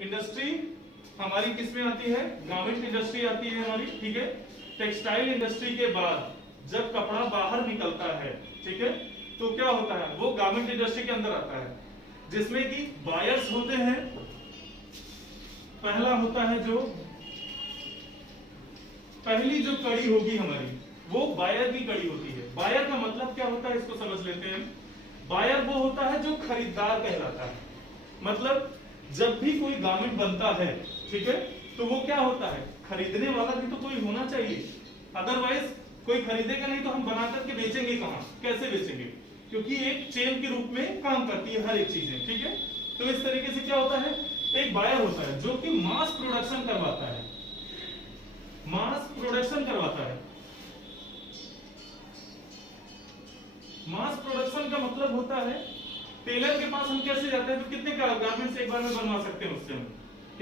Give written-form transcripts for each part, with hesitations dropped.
Industry हमारी किस में आती है? गारमेंट इंडस्ट्री आती है हमारी, ठीक है। टेक्सटाइल इंडस्ट्री के बाद जब कपड़ा बाहर निकलता है, ठीक है, तो क्या होता है? वो गारमेंट इंडस्ट्री के अंदर आता है, जिसमें कि बायर्स होते हैं। पहला होता है जो पहली जो कड़ी होगी हमारी, वो बायर की कड़ी होती है। बायर का मतलब क्या होता है, इसको समझ लेते हैं। बायर वो होता है जो खरीदार कहलाता है। मतलब जब भी कोई गारमेंट बनता है, ठीक है, तो वो क्या होता है? खरीदने वाला भी तो कोई होना चाहिए, अदरवाइज कोई खरीदेगा नहीं तो हम बना करके बेचेंगे कहां, कैसे बेचेंगे? क्योंकि एक चेन के रूप में काम करती है हर एक चीजें, ठीक है। तो इस तरीके से क्या होता है, एक बायर होता है जो कि मास प्रोडक्शन करवाता है, मास प्रोडक्शन करवाता है। मास प्रोडक्शन का मतलब होता है, टेलर के पास हम कैसे जाते हैं, तो कितने गारमेंट्स एक बार में बनवा सकते हैं उससे? हम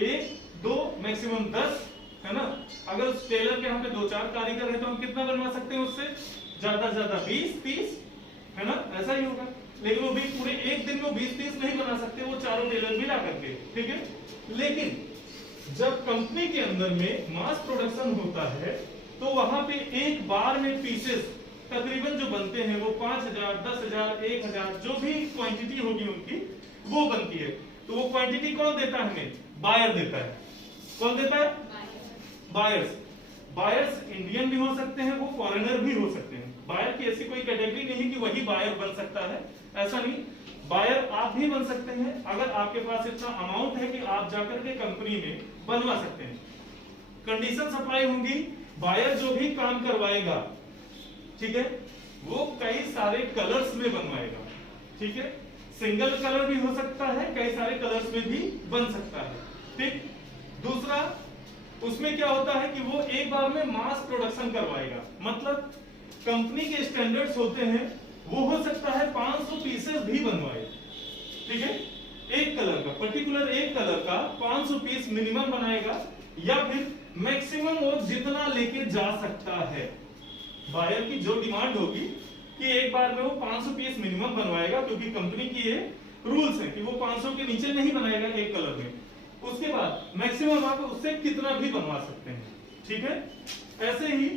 1, 2, मैक्सिमम 10, है ना। अगर उस टेलर के यहाँ पे 2-4 कारीगर हैं तो हम कितना बनवा सकते हैं उससे? ज्यादा से ज्यादा 20-30, है ना, ऐसा ही होगा। लेकिन वो भी पूरे एक दिन में 20-30 नहीं बना सकते, वो चारों टेलर मिला करके, ठीक है। लेकिन जब कंपनी के अंदर में मास प्रोडक्शन होता है तो वहां पे एक बार में पीसेस तकरीबन जो बनते हैं वो 5000, 10,000, 1000 जो भी क्वांटिटी होगी उनकी वो बनती है। तो वो क्वांटिटी कौन देता है? हमें बायर देता है। कौन देता है? बायर्स। बायर्स इंडियन भी हो सकते हैं, वो फॉरेनर भी हो सकते हैं। बायर की ऐसी कोई कैटेगरी नहीं कि वही बायर बन सकता है, ऐसा नहीं। बायर आप भी बन सकते हैं अगर आपके पास इतना अमाउंट है कि आप जाकर के कंपनी में बनवा सकते हैं। कंडीशन सप्लाई होंगी, बायर जो भी काम करवाएगा, ठीक है, वो कई सारे कलर्स में बनवाएगा, ठीक है। सिंगल कलर भी हो सकता है, कई सारे कलर्स में भी बन सकता है, ठीक। दूसरा, उसमें क्या होता है कि वो एक बार में मास प्रोडक्शन करवाएगा। मतलब कंपनी के स्टैंडर्ड्स होते हैं, वो हो सकता है 500 पीसेस भी बनवाए, ठीक है। एक कलर का, पर्टिकुलर एक कलर का 500 पीस मिनिमम बनाएगा, या फिर मैक्सिमम वो जितना लेके जा सकता है। बायर की जो डिमांड होगी कि एक बार में वो 500 पीस मिनिमम बनवाएगा, क्योंकि कंपनी की ये रूल्स है कि वो 500 के नीचे नहीं बनाएगा एक कलर में। उसके बाद मैक्सिमम आप उससे कितना भी बनवा सकते हैं, ठीक है। ऐसे ही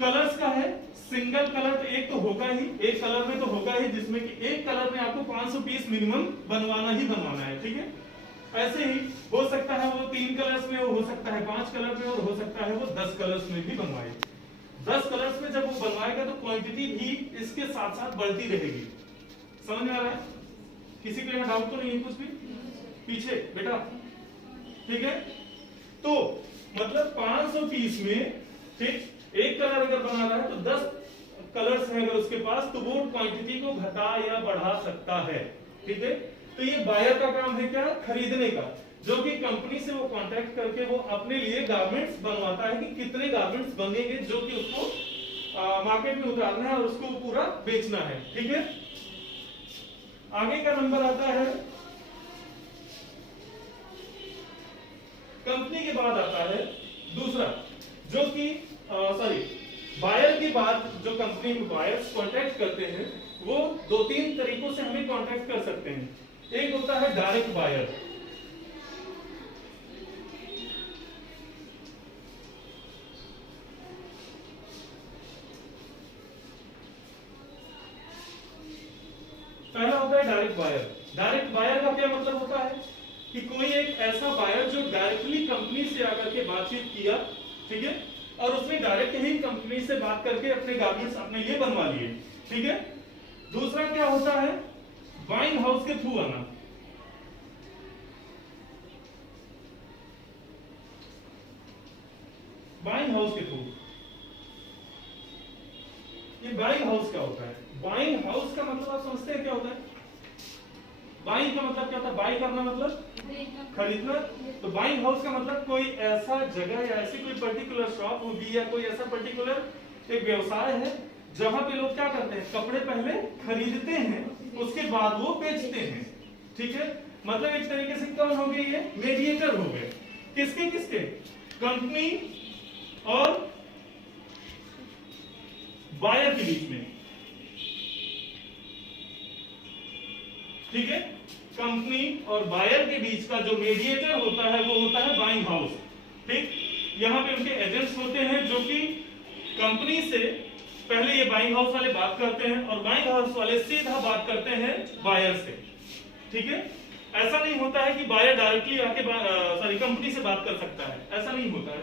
कलर्स का है, सिंगल कलर तो एक तो होगा ही, एक कलर में तो होगा ही, जिसमें कि एक कलर में आपको 500 पीस मिनिमम बनवाना ही बनवाना है, ठीक है। ऐसे ही हो सकता है वो 3 कलर्स में, हो सकता है 5 कलर में, और हो सकता है वो 10 कलर्स में भी बनवाए। 10 कलर्स में जब वो बनवाएगा तो क्वांटिटी भी इसके साथ साथ बढ़ती रहेगी। समझ में आ रहा है? किसी के यहाँ डाउट तो नहीं है कुछ भी पीछे बेटा? ठीक है। तो मतलब 500 पीस में, ठीक, एक कलर अगर बना रहा है तो 10 कलर्स हैं अगर उसके पास, तो वो क्वांटिटी को घटा या बढ़ा सकता है, ठीक है। तो ये बायर का काम है क्या? खरीदने का, जो कि कंपनी से वो कांटेक्ट करके वो अपने लिए गारमेंट्स बनवाता है कि कितने गारमेंट्स बनेंगे, जो कि उसको मार्केट में उतारना है और उसको पूरा बेचना है, ठीक है। आगे का नंबर आता है, कंपनी के बाद आता है दूसरा, जो कि बायर के बाद जो कंपनी बायर्स कांटेक्ट करते हैं, वो 2-3 तरीकों से हमें कांटेक्ट कर सकते हैं। एक होता है डायरेक्ट बायर। पहला होता है डायरेक्ट बायर। डायरेक्ट बायर का क्या मतलब होता है कि कोई एक ऐसा बायर जो डायरेक्टली कंपनी से आकर के बातचीत किया, ठीक है, और उसने डायरेक्ट ही कंपनी से बात करके अपने गारमेंट्स अपने लिए बनवा लिए, ठीक है। दूसरा क्या होता है? बाइंग हाउस के थ्रू आना। बाइंग हाउस के थ्रू, ये बाइंग हाउस क्या होता है? बाइंग हाउस का मतलब आप समझते हैं क्या होता है? बाइंग का मतलब क्या होता है? बाई करना मतलब खरीदना। तो बाइंग हाउस का मतलब कोई ऐसा जगह या ऐसी कोई पर्टिकुलर शॉप होगी या कोई ऐसा पर्टिकुलर एक व्यवसाय है जहां पे लोग क्या करते हैं, कपड़े पहले खरीदते हैं, उसके बाद वो बेचते हैं, ठीक है। मतलब एक तरीके से कौन हो गए? ये मीडिएटर हो गए। किसके किसके? कंपनी और बायर के बीच में, ठीक है। कंपनी और बायर के बीच का जो मीडिएटर होता है वो होता है बाइंग हाउस। ठीक, यहाँ पे उनके एजेंट्स होते हैं जो कि कंपनी से पहले ये बाइंग हाउस वाले बात करते हैं और बाइंग हाउस वाले सीधा बात करते हैं बायर से। ठीक है, ऐसा नहीं होता है कि बायर डायरेक्टली आके कंपनी से बात कर सकता है, ऐसा नहीं होता है।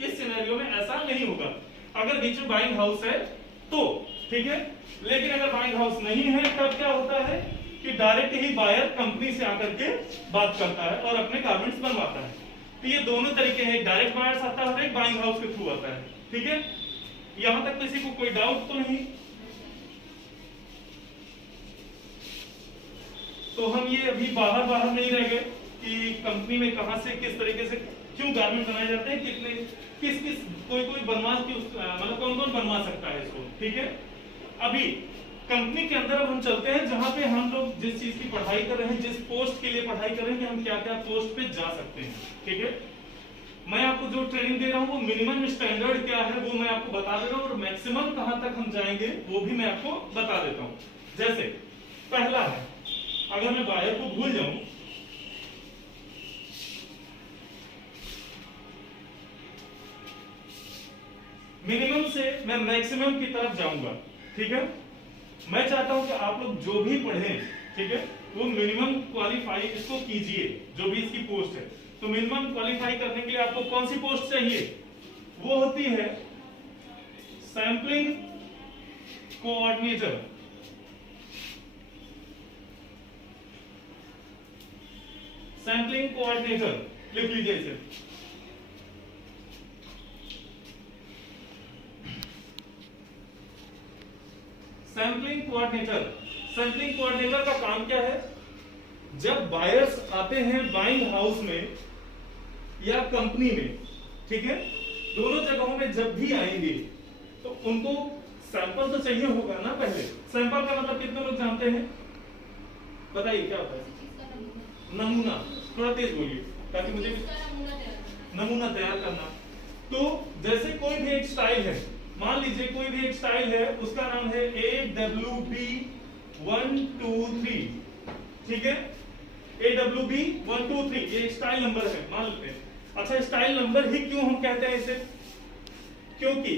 इस सिनेरियो में ऐसा नहीं होगा अगर बीच में बाइंग हाउस है तो। ठीक है, लेकिन अगर बाइंग हाउस नहीं है तब क्या होता है कि डायरेक्ट ही बायर कंपनी से आकर के बात करता है और अपने गारमेंट्स बनवाता है। तो ये दोनों तरीके हैं, एक डायरेक्ट बायर्स आता है और एक बाइंग हाउस के थ्रू आता है। ठीक है, यहां तक किसी को कोई डाउट तो नहीं? तो हम ये अभी बाहर नहीं रह गए कि कंपनी में कहां से किस तरीके से क्यों गारमेंट बनाए जाते हैं, कितने किस कोई बनवा मतलब कौन बनवा सकता है इसको। ठीक है, अभी कंपनी के अंदर अब हम चलते हैं जहां पे हम लोग जिस चीज की पढ़ाई कर रहे हैं, जिस पोस्ट के लिए पढ़ाई कर रहे हैं कि हम क्या क्या पोस्ट पे जा सकते हैं। ठीक है, मैं आपको जो ट्रेनिंग दे रहा हूं वो मिनिमम स्टैंडर्ड क्या है वो मैं आपको बता दे रहा हूं और मैक्सिमम कहां तक हम जाएंगे वो भी मैं आपको बता देता हूं। जैसे पहला है, अगर मैं बायर को भूल जाऊं, मिनिमम से मैं मैक्सिमम की तरफ जाऊंगा। ठीक है, मैं चाहता हूं कि आप लोग जो भी पढ़ें, ठीक है, वो मिनिमम क्वालिफाई इसको कीजिए जो भी इसकी पोस्ट है। तो मिनिमम क्वालिफाई करने के लिए आपको कौन सी पोस्ट चाहिए? वो होती है सैंपलिंग कोऑर्डिनेटर। सैंपलिंग कोऑर्डिनेटर लिख लीजिए इसे। सैंपलिंग कोऑर्डिनेटर का काम क्या है? जब बायर्स आते हैं बाइंग हाउस में या कंपनी में, ठीक है, दोनों जगहों में जब भी आएंगे तो उनको सैंपल तो चाहिए होगा ना। पहले सैंपल का मतलब कितने लोग जानते हैं? बताइए क्या होता है? नमूना। थोड़ा तेज बोलिए ताकि मुझे नमूना तैयार करना। तो जैसे कोई भी एक स्टाइल है, मान लीजिए कोई भी एक स्टाइल है, उसका नाम है AWB 123। ठीक है, AWB 123 ये स्टाइल नंबर है मान लेते हैं। अच्छा, स्टाइल नंबर ही क्यों हम कहते हैं इसे? क्योंकि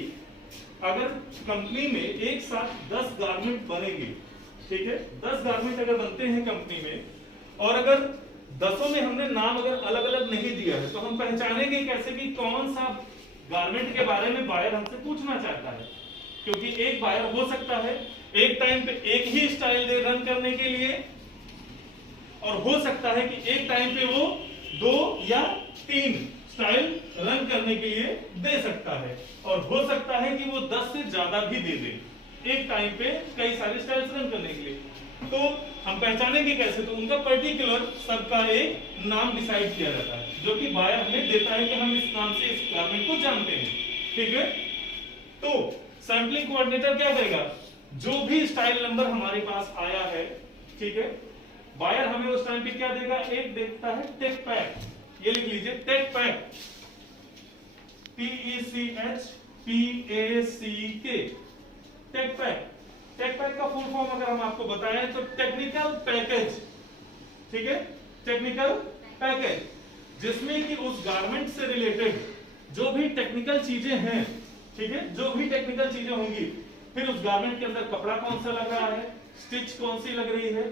अगर कंपनी में एक साथ 10 गारमेंट बनेंगे, ठीक है, 10 गारमेंट अगर बनते हैं कंपनी में और अगर 10 में हमने नाम अगर अलग अलग नहीं दिया है तो हम पहचानेंगे कैसे कि कौन सा गारमेंट के बारे में बायर हमसे पूछना चाहता है? क्योंकि एक बायर हो सकता है एक टाइम पे एक ही स्टाइल दे रन करने के लिए और हो सकता है कि एक टाइम पे वो 2 या 3 स्टाइल रन करने के लिए दे सकता है और हो सकता है कि वो 10 से ज्यादा भी दे दे एक टाइम पे कई सारे स्टाइल्स रन करने के लिए। तो हम पहचानेंगे कैसे? तो उनका पर्टिकुलर सबका एक नाम डिसाइड किया जाता है जो कि बायर हमें देता है कि हम इस नाम से इस गारमेंट को जानते हैं। ठीक है, तो सैंपलिंग कोऑर्डिनेटर क्या करेगा? जो भी स्टाइल नंबर हमारे पास आया है, ठीक है, बायर हमें उस टाइम पे क्या देगा? एक देखता है टेक पैक, ये लिख लीजिए tech pack, TECHPACK, tech pack. Tech pack का फुल फॉर्म अगर हम आपको बताएं तो टेक्निकल पैकेज। ठीक है, टेक्निकल पैकेज, जिसमें कि उस गारमेंट से रिलेटेड जो भी टेक्निकल चीजें हैं, ठीक है, जो भी टेक्निकल चीजें होंगी, फिर उस गारमेंट के अंदर कपड़ा कौन सा लग रहा है, स्टिच कौन सी लग रही है,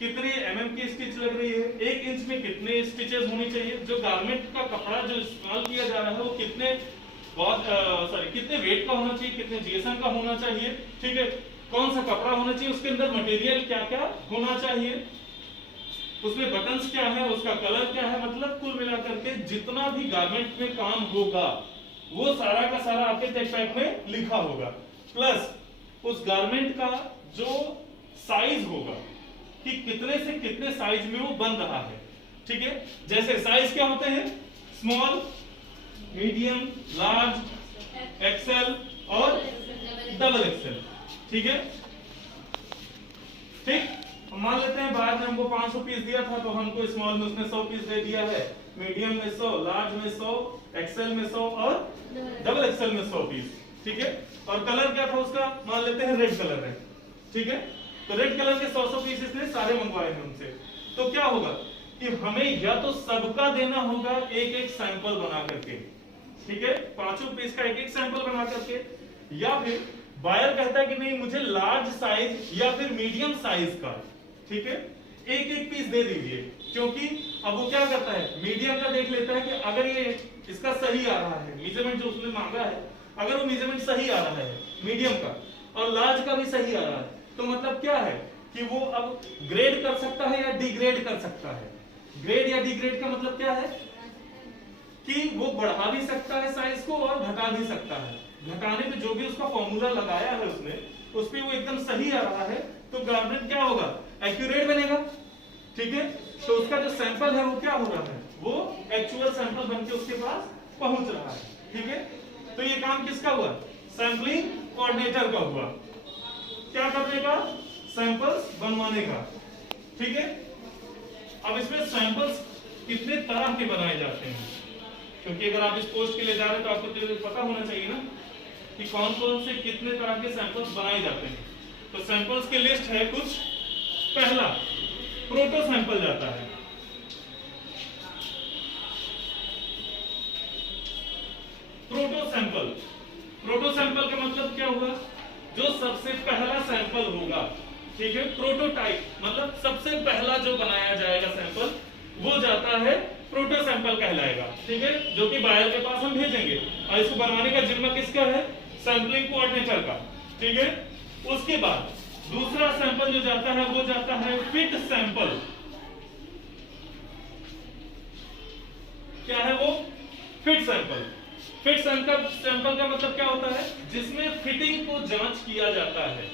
कितने MM की स्टिच लग रही है, 1 इंच में कितने स्टिचेस होनी चाहिए, जो गारमेंट का कपड़ा जो इस्तेमाल किया जा रहा है वो कितने कितने वेट का होना चाहिए, कितने GSM का होना चाहिए, ठीक है, कौन सा कपड़ा होना चाहिए, उसके अंदर मटेरियल क्या क्या होना चाहिए, उसमें बटन्स क्या है, उसका कलर क्या है, मतलब कुल मिलाकर के जितना भी गारमेंट में काम होगा वो सारा का सारा आपके टेक पैक में लिखा होगा। प्लस उस गारमेंट का जो साइज होगा कि कितने से कितने साइज में वो बन रहा है। ठीक है, जैसे साइज क्या होते हैं? स्मॉल, मीडियम, लार्ज, एक्सेल और डबल एक्सेल। ठीक है, ठीक, मान लेते हैं बाद में हमको 500 पीस दिया था तो हमको स्मॉल में उसने 100 पीस दे दिया है, मीडियम में 100, लार्ज में 100, एक्सेल में 100 और डबल एक्सेल में 100 पीस। ठीक है, और कलर क्या था उसका? मान लेते हैं रेड कलर है। ठीक है, तो रेड कलर के 100 पीस इसने सारे मंगवाए हैं उनसे। तो क्या होगा कि हमें या तो सबका देना होगा एक एक सैंपल बना करके, ठीक है, पांचों पीस का एक एक सैंपल बना करके, या फिर बायर कहता है कि नहीं मुझे लार्ज साइज या फिर मीडियम साइज का, ठीक है, एक एक पीस दे दीजिए। क्योंकि अब वो क्या करता है, मीडियम का देख लेता है कि अगर ये इसका सही आ रहा है मेजरमेंट जो उसने मांगा है, अगर वो मेजरमेंट सही आ रहा है मीडियम का और लार्ज का भी सही आ रहा है, तो मतलब क्या है कि वो अब ग्रेड कर सकता है या डिग्रेड कर सकता है। ग्रेड या डिग्रेड का मतलब क्या है कि वो बढ़ा भी सकता है साइज को और घटा भी सकता है। घटाने पे जो भी उसका फॉर्मूला लगाया है उसने, उस पे वो एकदम सही आ रहा है तो गारमेंट क्या होगा, एक्यूरेट बनेगा, ठीक है। तो उसका जो सैंपल है वो क्या हो रहा है, वो एक्चुअल सैंपल बनके उसके पास पहुंच रहा है, ठीक है। तो ये काम किसका हुआ, सैंपलिंग कोऑर्डिनेटर का हुआ, क्या करने का, सैंपल्स बनवाने का, ठीक है। अब इसमें सैंपल्स कितने तरह के बनाए जाते हैं, क्योंकि अगर आप इस पोस्ट के लिए जा रहे हैं तो आपको तो पता होना चाहिए ना कि कौन कौन से कितने तरह के सैंपल्स बनाए जाते हैं। तो सैंपल्स की लिस्ट है कुछ। पहला प्रोटो सैंपल जाता है, प्रोटो सैंपल। प्रोटो सैंपल का मतलब क्या हुआ, जो सबसे पहला सैंपल होगा, ठीक है। प्रोटोटाइप मतलब सबसे पहला जो बनाया जाएगा सैंपल वो जाता है प्रोटो सैंपल कहलाएगा, ठीक है, जो कि बायर के पास हम भेजेंगे और इसको बनवाने का जिम्मा किसका है, सैंपलिंग कोऑर्डिनेटर का, ठीक है। उसके बाद दूसरा सैंपल जो जाता है वो जाता है फिट सैंपल। क्या है वो, फिट सैंपल। फिट सैंपल का मतलब क्या होता है, जिसमें फिटिंग को जांच किया जाता है,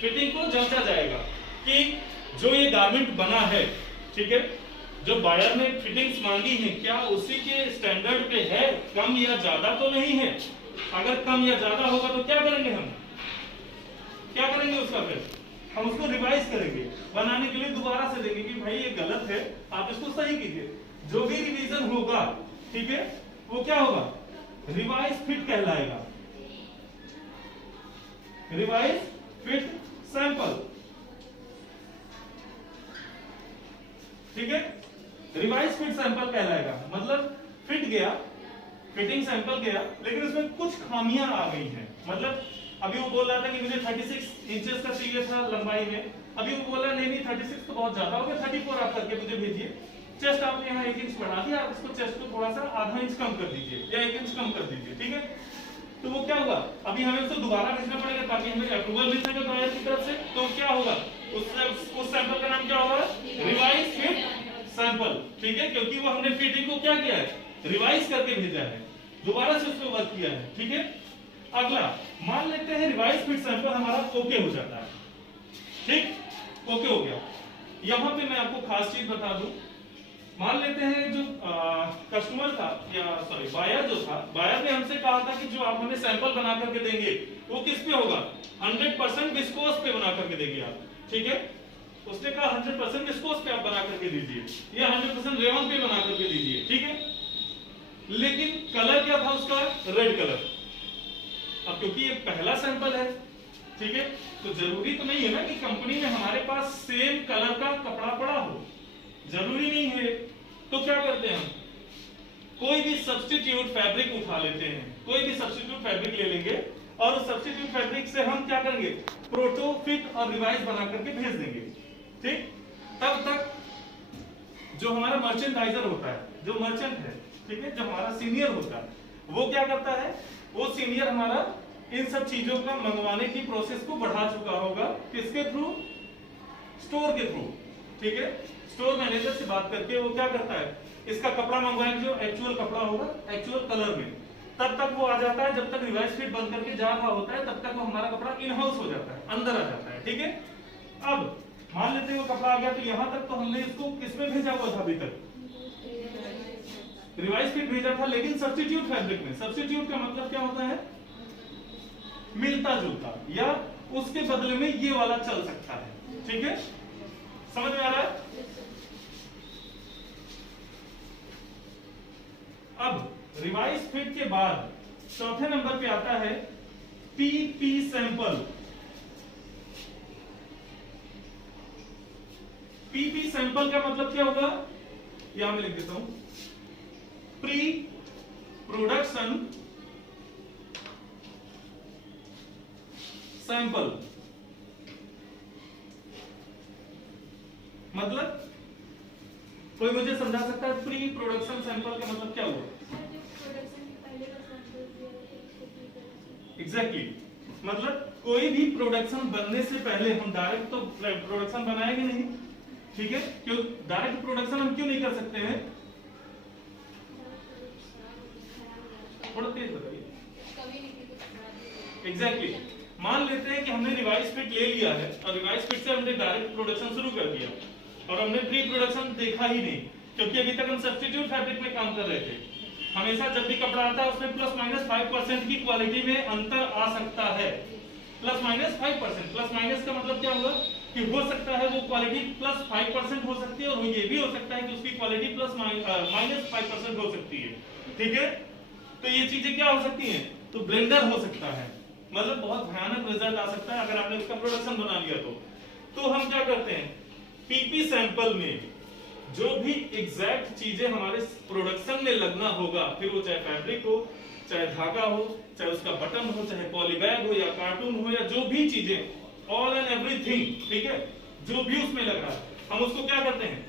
फिटिंग को जांचा जाएगा कि जो ये गारमेंट बना है, ठीक है, जो बायर ने फिटिंग्स मांगी है क्या उसी के स्टैंडर्ड पे है, कम या ज्यादा तो नहीं है। अगर कम या ज्यादा होगा तो क्या करेंगे, हम क्या करेंगे उसका, फिर हम उसको रिवाइज करेंगे, बनाने के लिए दोबारा से देंगे कि भाई ये गलत है आप इसको सही कीजिए। जो भी रिवीजन होगा, ठीक है, वो क्या होगा, रिवाइज फिट कहलाएगा, रिवाइज फिट सैंपल, ठीक है। रिवाइज फिट सैंपल कहलाएगा मतलब फिट गया, फिटिंग सैंपल गया, लेकिन उसमें कुछ खामियां आ गई हैं। मतलब अभी वो बोल रहा था कि मुझे 36 इंचेस का चाहिए था लंबाई में, अभी वो बोला नहीं 36 तो बहुत ज्यादा हो गया, 34 आप करके मुझे भेजिए। चेस्ट आपने यहाँ 1 इंच बढ़ा दिया, आप इसको चेस्ट को थोड़ा सा आधा इंच कम कर दीजिए या 1 इंच कम कर दीजिए, ठीक है। तो वो क्या होगा, अभी हमें उसको दोबारा भेजना पड़ेगा ताकि हमें अप्रूवल मिल सके बायर की तरफ से। तो क्या होगा, उस सैंपल का नाम क्या होगा, रिवाइज फिट सैंपल, ठीक है, क्योंकि वो हमने फिटिंग को क्या किया है, रिवाइज करके भेजा है, दोबारा से उसमें वर्क किया है, ठीक है। अगला मान लेते हैं रिवाइज फिट सैंपल हमारा ओके हो जाता है, ठीक, ओके हो गया। यहां पे मैं आपको खास चीज बता दूं, मान लेते हैं जो कस्टमर था या सॉरी बायर जो था, बायर ने हमसे कहा था कि जो आप हमें सैंपल बना करके देंगे वो किस पे होगा, 100% विस्कोस पे बना करके देंगे आप, ठीक है। उसने कहा 100% विस्कोस पे आप बना करके दीजिए या 100% रेयन पे बना करके दीजिए, ठीक है। लेकिन कलर क्या था उसका, रेड कलर। अब क्योंकि ये पहला सैंपल है, ठीक है, तो जरूरी तो नहीं है ना कि कंपनी में हमारे पास सेम कलर का कपड़ा पड़ा हो, जरूरी नहीं है। तो क्या करते हैं, कोई भी सब्स्टिट्यूट फैब्रिक उठा लेते हैं, कोई भी सब्स्टिट्यूट फैब्रिक ले लेंगे और उस सब्स्टिट्यूट फैब्रिक से हम क्या करेंगे, प्रोटो फिट और रिवाइज बना करके भेज देंगे, ठीक। तब तक जो हमारा मर्चेंडाइजर होता है, जो मर्चेंट है, ठीक है, जो हमारा सीनियर होता है, वो क्या करता है, वो सीनियर हमारा इन सब चीजों का मंगवाने की प्रोसेस को बढ़ा चुका होगा, किसके थ्रू, स्टोर के थ्रू, ठीक है। स्टोर मैनेजर से बात करके वो क्या करता है, इसका कपड़ा मंगवाएंगे जो एक्चुअल कपड़ा होगा एक्चुअल कलर में, तब तक वो आ जाता है, जब तक रिवाइज फिट बन करके जा रहा होता है तब तक वो हमारा कपड़ा इन हाउस हो जाता है, अंदर आ जाता है, ठीक है। अब मान लेते हैं वो कपड़ा आ गया, तो यहां तक तो हमने इसको किसमें भेजा हुआ था, अभी तक रिवाइज फिट भेजा था, लेकिन सब्स्टिट्यूट फैब्रिक में। सब्स्टिट्यूट का मतलब क्या होता है, मिलता जुलता, या उसके बदले में ये वाला चल सकता है, ठीक है, समझ में आ रहा है। अब रिवाइज फिट के बाद चौथे नंबर पे आता है पीपी सैंपल। पीपी सैंपल का मतलब क्या होगा, यहां मैं लिख देता हूं, प्री प्रोडक्शन सैंपल। मतलब कोई मुझे समझा सकता है प्री प्रोडक्शन सैंपल का मतलब क्या हुआ? एग्जैक्टली मतलब कोई भी प्रोडक्शन बनने से पहले हम डायरेक्ट तो प्रोडक्शन बनाएंगे नहीं, ठीक है? क्यों डायरेक्ट प्रोडक्शन हम क्यों नहीं कर सकते हैं? थोड़ा तेज बताइए। एग्जैक्टली मान लेते हैं कि हमने रिवाइज फिट ले लिया है और रिवाइज फिट से हमने डायरेक्ट प्रोडक्शन शुरू कर दिया और हमने प्री प्रोडक्शन देखा ही नहीं, क्योंकि अभी तक हम सब्स्टिट्यूट फैब्रिक में काम कर रहे थे। हमेशा जब भी कपड़ा आता है उसमें प्लस माइनस 5% की क्वालिटी में अंतर आ सकता है, प्लस माइनस 5%। प्लस माइनस का मतलब क्या होगा कि हो सकता है वो क्वालिटी प्लस 5% हो सकती है और ये भी हो सकता है कि उसकी क्वालिटी प्लस माइनस 5% हो सकती है, ठीक है? तो ये चीजें क्या हो सकती हैं? तो ब्लेंडर हो सकता है, मतलब बहुत भयानक रिजल्ट आ सकता है अगर आपने इसका प्रोडक्शन बना लिया तो हम क्या करते हैं, पीपी सैंपल में जो भी एग्जैक्ट चीजें हमारे प्रोडक्शन में लगना होगा, फिर वो चाहे फैब्रिक हो, चाहे धागा हो, चाहे उसका बटन हो, चाहे पॉलीबैग हो या कार्टून हो या जो भी चीजें, ऑल एंड एवरीथिंग, ठीक है, जो भी उसमें लग रहा है, हम उसको क्या करते हैं,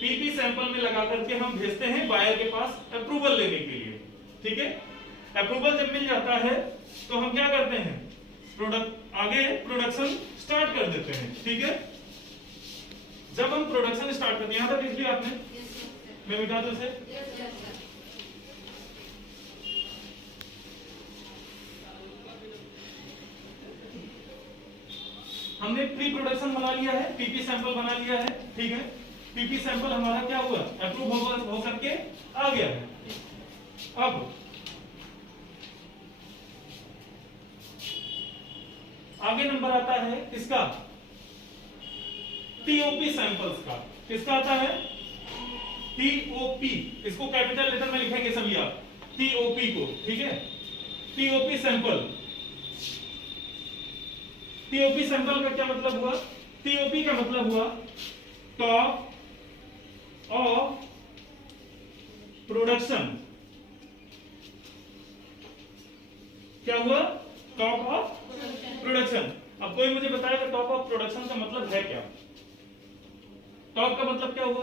पीपी सैंपल में लगा करके हम भेजते हैं बायर के पास अप्रूवल लेने के लिए, ठीक है? अप्रूवल जब मिल जाता है तो हम क्या करते हैं, आगे प्रोडक्शन स्टार्ट कर देते हैं, ठीक है? जब हम प्रोडक्शन स्टार्ट करते हैं, यहां तक लिख लिया आपने? मैं मिटा दूं इसे? हमने प्री प्रोडक्शन बना लिया है, पीपी सैंपल बना लिया है, ठीक है? पीपी सैंपल हमारा क्या हुआ, अप्रूव हो करके आ गया है। अब आगे नंबर आता है किसका, टीओपी सैंपल्स का। किसका आता है, टीओपी, इसको कैपिटल लेटर में लिखेंगे सभी आप, टीओपी को, ठीक है? टीओपी सैंपल, टीओपी सैंपल का क्या मतलब हुआ, टीओपी का मतलब हुआ टॉप ऑफ प्रोडक्शन। क्या हुआ, टॉप ऑफ प्रोडक्शन। अब कोई मुझे बताएगा टॉप ऑफ प्रोडक्शन का मतलब है क्या? टॉप का मतलब क्या हुआ,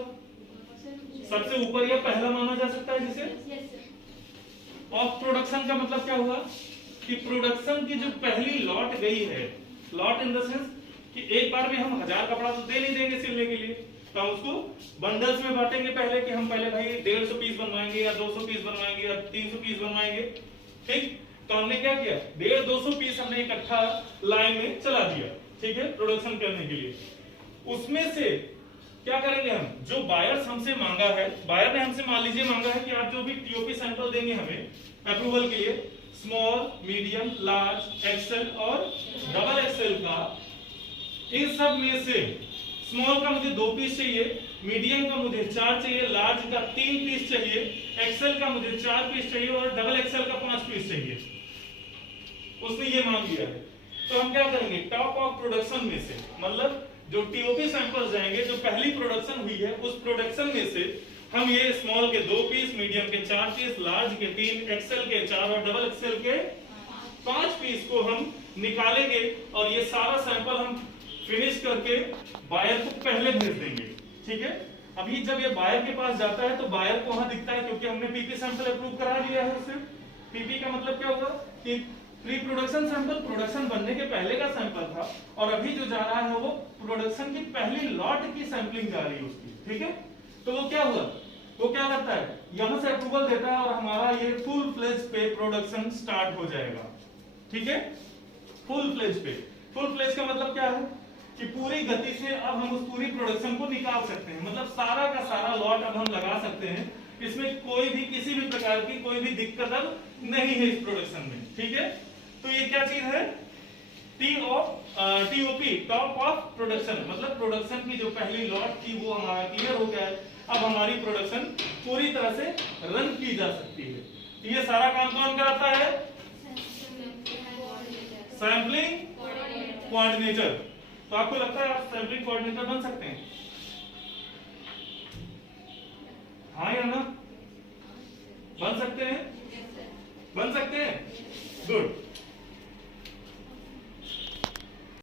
सबसे ऊपर या पहला माना जा सकता है जिसे। ऑफ प्रोडक्शन का मतलब क्या हुआ कि प्रोडक्शन की जो पहली लॉट गई है, लॉट इन द सेंस कि एक बार में हम 1000 कपड़ा तो दे नहीं देंगे सिलने के लिए, तो हम उसको बंडल्स में बांटेंगे पहले, कि हम पहले भाई 150 पीस बनवाएंगे या 200 पीस बनवाएंगे या 300 पीस बनवाएंगे, ठीक? तो हमने क्या किया, 150-200 पीस हमने इकट्ठा लाइन में चला दिया, ठीक है, प्रोडक्शन करने के लिए। उसमें से क्या करेंगे हम, जो बायर्स हमसे मांगा है, बायर ने हमसे मान लीजिए मांगा है कि आप जो भी टीओपी सैंपल देंगे हमें अप्रूवल के लिए, स्मॉल, मीडियम, लार्ज, एक्सेल और डबल एक्सेल का, इन सब में से स्मॉल का मुझे 2 पीस चाहिए, मीडियम का मुझे 4 चाहिए, लार्ज का 3 पीस चाहिए, एक्सेल का मुझे 4 पीस चाहिए और डबल एक्सेल का 5 पीस चाहिए। उसने ये मांग लिया है, तो हम क्या करेंगे, टॉप ऑफ प्रोडक्शन में से, मतलब जो टीओपी सैंपल्स जाएंगे, जो पहली प्रोडक्शन हुई है उस प्रोडक्शन में से हम ये स्मॉल के 2 पीस, मीडियम के 4 पीस, लार्ज के 3, एक्सेल के 4 और डबल एक्सेल के 5 पीस को हम निकालेंगे और ये सारा सैंपल हम फिनिश करके बायर को पहले भेज देंगे, ठीक है? अभी जब ये बायर के पास जाता है तो बायर को वहां दिखता है, क्योंकि हमने पीपी सैंपल अप्रूव करा दिया है उससे। पीपी का मतलब क्या होगा कि प्री प्रोडक्शन सैंपल प्रोडक्शन बनने के पहले का सैंपल था और अभी जो जा रहा है वो प्रोडक्शन की पहली लॉट की सैंपलिंग जा रही है उसकी, ठीक है? तो वो क्या हुआ, वो क्या करता है, यहां से अप्रूवल देता है और हमारा ये फुल फ्लेज पे प्रोडक्शन स्टार्ट हो जाएगा, ठीक है? फुल फ्लेज पे, फुल फ्लेज का मतलब क्या है कि पूरी गति से अब हम उस पूरी प्रोडक्शन को निकाल सकते हैं, मतलब सारा का सारा लॉट अब हम लगा सकते हैं, इसमें कोई भी किसी भी प्रकार की कोई भी दिक्कत अब नहीं है इस प्रोडक्शन में, ठीक है? तो ये क्या चीज है, टीओपी, टॉप ऑफ प्रोडक्शन, मतलब प्रोडक्शन की जो पहली लॉट थी वो हमारा क्लियर हो गया है, अब हमारी प्रोडक्शन पूरी तरह से रन की जा सकती है। ये सारा काम कौन कराता है, सैंपलिंग कोऑर्डिनेटर। तो आपको लगता है आप सैंपलिंग कोऑर्डिनेटर बन सकते हैं? हाँ या ना? बन सकते हैं? बन सकते हैं? गुड।